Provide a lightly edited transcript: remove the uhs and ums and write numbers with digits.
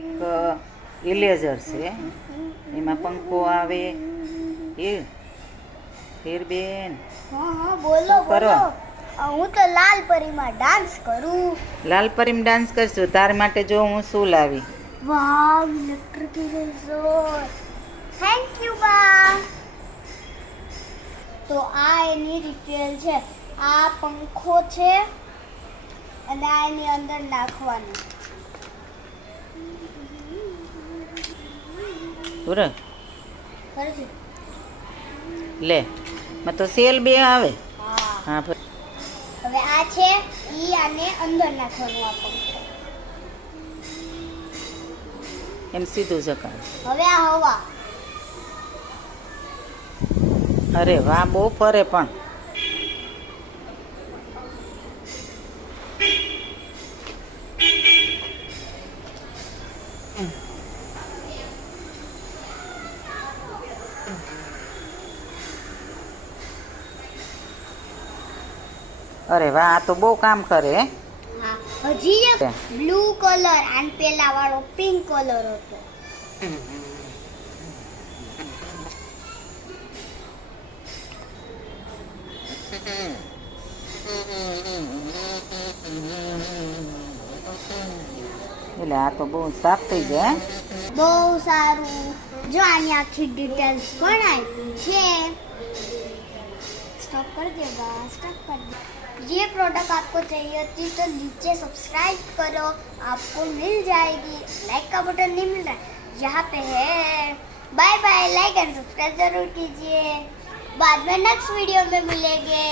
એક ઇરેઝર છે, એમાં પંખો આવે. હીરબેન હા હા બોલો શું કરો? બોલો. હું તો લાલ પરીમાં ડાન્સ કરું. લાલ પરીમ ડાન્સ કરશું. તાર માટે જો હું શું લાવી. વાવ, ઇલેક્ટ્રિક ઇરેઝર. થેન્ક યુ બા. તો આ એની રિફિલ છે. આ પંખો છે અને આ એની અંદર નાખવાનું. બરાબર ખરેખર? લે માં તો સેલ બે આવે. હા. હા હવે આ છે ઈ આને અંદર નાખવાનું આ પંખો. એમ સીધું શકાય. હવે આ હવા. અરે વાહ, બહુ ફરે પણ. અરે વાહ, આ તો બહુ કામ કરે. હા, હજી એક બ્લુ કલર અને પેલા વાળો પિંક કલર હતો. એટલે આ તો બહુ સાફ થઈ જાય. બહુ સારું. જો આની આખી ડિટેલ્સ પણ આપી છે. स्टॉप कर देगा, स्टॉप कर दे. ये प्रोडक्ट आपको चाहिए थी तो नीचे सब्सक्राइब करो, आपको मिल जाएगी. लाइक का बटन नहीं मिल रहा है, यहाँ पे है. Bye bye. Like and subscribe जरूर कीजिए. बाद में नेक्स्ट वीडियो में मिलेंगे.